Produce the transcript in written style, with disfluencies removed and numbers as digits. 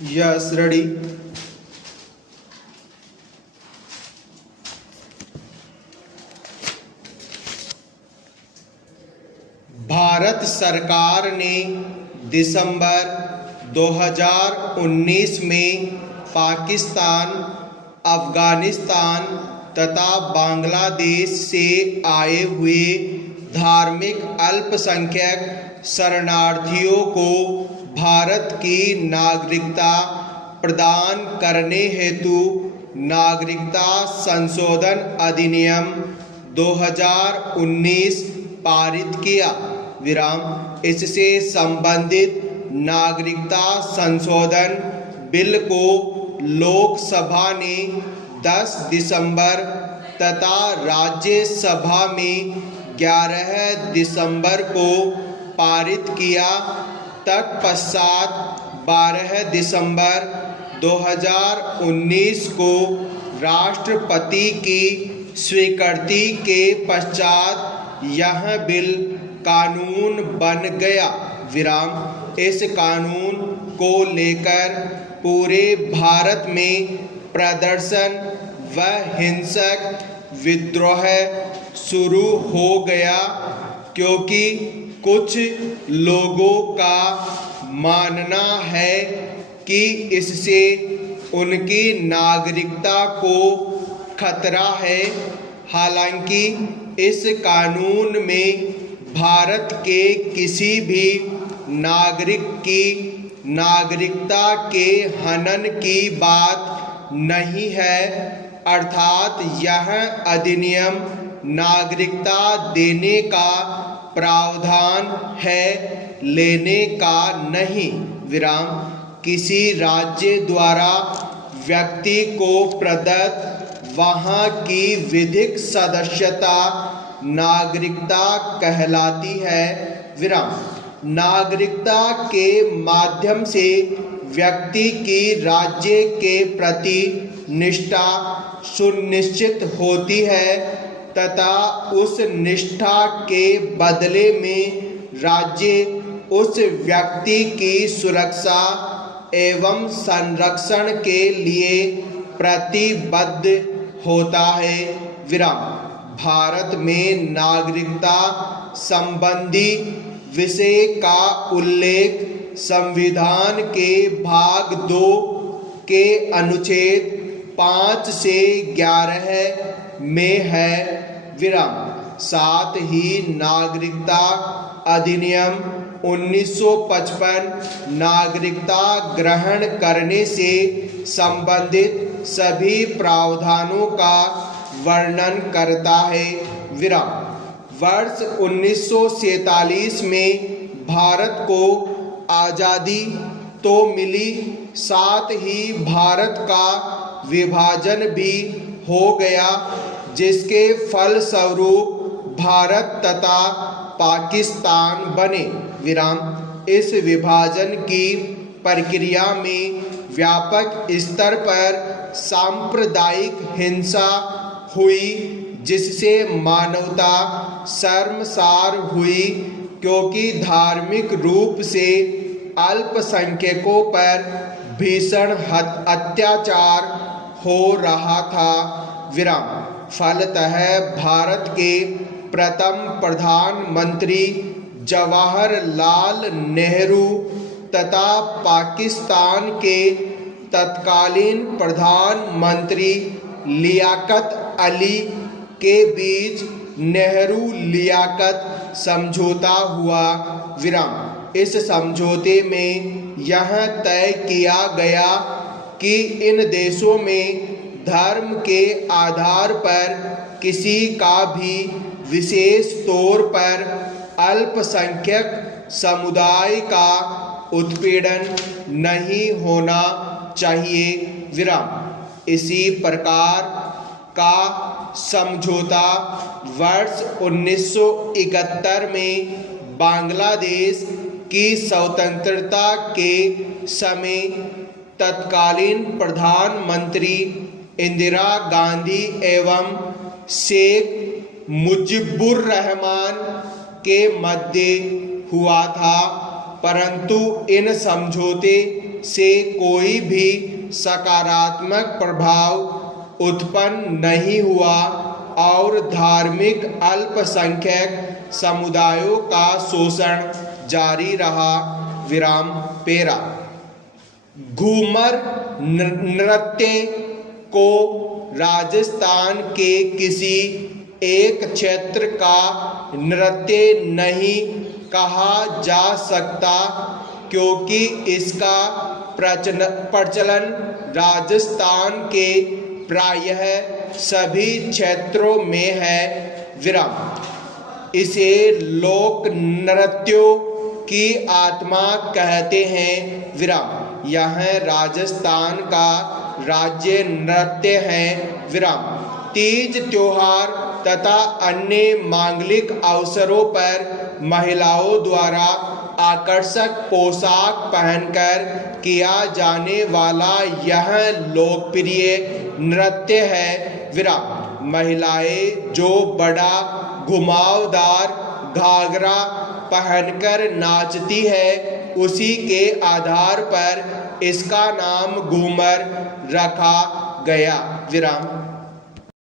Yes, ready. Bharat सरकार ने दिसंबर 2019 में पाकिस्तान, अफगानिस्तान तथा बांग्लादेश से आए हुए धार्मिक अल्पसंख्यक शरणार्थियों को भारत की नागरिकता प्रदान करने हेतु नागरिकता संशोधन अधिनियम 2019 पारित किया। इससे संबंधित नागरिकता संशोधन बिल को लोकसभा ने 10 दिसंबर तथा राज्यसभा में 11 दिसंबर को पारित किया। तत्पश्चात 12 दिसंबर 2019 को राष्ट्रपति की स्वीकृति के पश्चात यह बिल कानून बन गया। इस कानून को लेकर पूरे भारत में प्रदर्शन व हिंसक विद्रोह शुरू हो गया, क्योंकि कुछ लोगों का मानना है कि इससे उनकी नागरिकता को खतरा है। हालांकि इस कानून में भारत के किसी भी नागरिक की नागरिकता के हनन की बात नहीं है, अर्थात यह अधिनियम नागरिकता देने का प्रावधान है, लेने का नहीं। किसी राज्य द्वारा व्यक्ति को प्रदत्त वहाँ की विधिक सदस्यता नागरिकता कहलाती है। नागरिकता के माध्यम से व्यक्ति की राज्य के प्रति निष्ठा सुनिश्चित होती है तथा उस निष्ठा के बदले में राज्य उस व्यक्ति की सुरक्षा एवं संरक्षण के लिए प्रतिबद्ध होता है। भारत में नागरिकता संबंधी विषय का उल्लेख संविधान के भाग 2 के अनुच्छेद 5 से 11 में है। साथ ही नागरिकता अधिनियम 1955 नागरिकता ग्रहण करने से संबंधित सभी प्रावधानों का वर्णन करता है। वर्ष 1947 में भारत को आज़ादी तो मिली, साथ ही भारत का विभाजन भी हो गया, जिसके फलस्वरूप भारत तथा पाकिस्तान बने। इस विभाजन की प्रक्रिया में व्यापक स्तर पर सांप्रदायिक हिंसा हुई, जिससे मानवता शर्मसार हुई, क्योंकि धार्मिक रूप से अल्पसंख्यकों पर भीषण अत्याचार हो रहा था। फलतः भारत के प्रथम प्रधानमंत्री जवाहरलाल नेहरू तथा पाकिस्तान के तत्कालीन प्रधानमंत्री लियाकत अली के बीच नेहरू लियाकत समझौता हुआ। इस समझौते में यह तय किया गया कि इन देशों में धर्म के आधार पर किसी का भी विशेष तौर पर अल्पसंख्यक समुदाय का उत्पीड़न नहीं होना चाहिए। इसी प्रकार का समझौता वर्ष 1971 में बांग्लादेश की स्वतंत्रता के समय तत्कालीन प्रधानमंत्री इंदिरा गांधी एवं शेख मुजीबुर रहमान के मध्य हुआ था, परंतु इन समझौते से कोई भी सकारात्मक प्रभाव उत्पन्न नहीं हुआ और धार्मिक अल्पसंख्यक समुदायों का शोषण जारी रहा। विराम पेरा। घूमर नृत्य को राजस्थान के किसी एक क्षेत्र का नृत्य नहीं कहा जा सकता, क्योंकि इसका प्रचलन राजस्थान के प्रायः सभी क्षेत्रों में है। विराम। इसे लोक नृत्यों की आत्मा कहते हैं। विराम। यह राजस्थान का राज्य नृत्य है। विराम। तीज त्योहार तथा अन्य मांगलिक अवसरों पर महिलाओं द्वारा आकर्षक पोशाक पहनकर किया जाने वाला यह लोकप्रिय नृत्य है। विराम। महिलाएं जो बड़ा घुमावदार घाघरा पहनकर नाचती है, उसी के आधार पर इसका नाम घूमर रखा गया। विराम।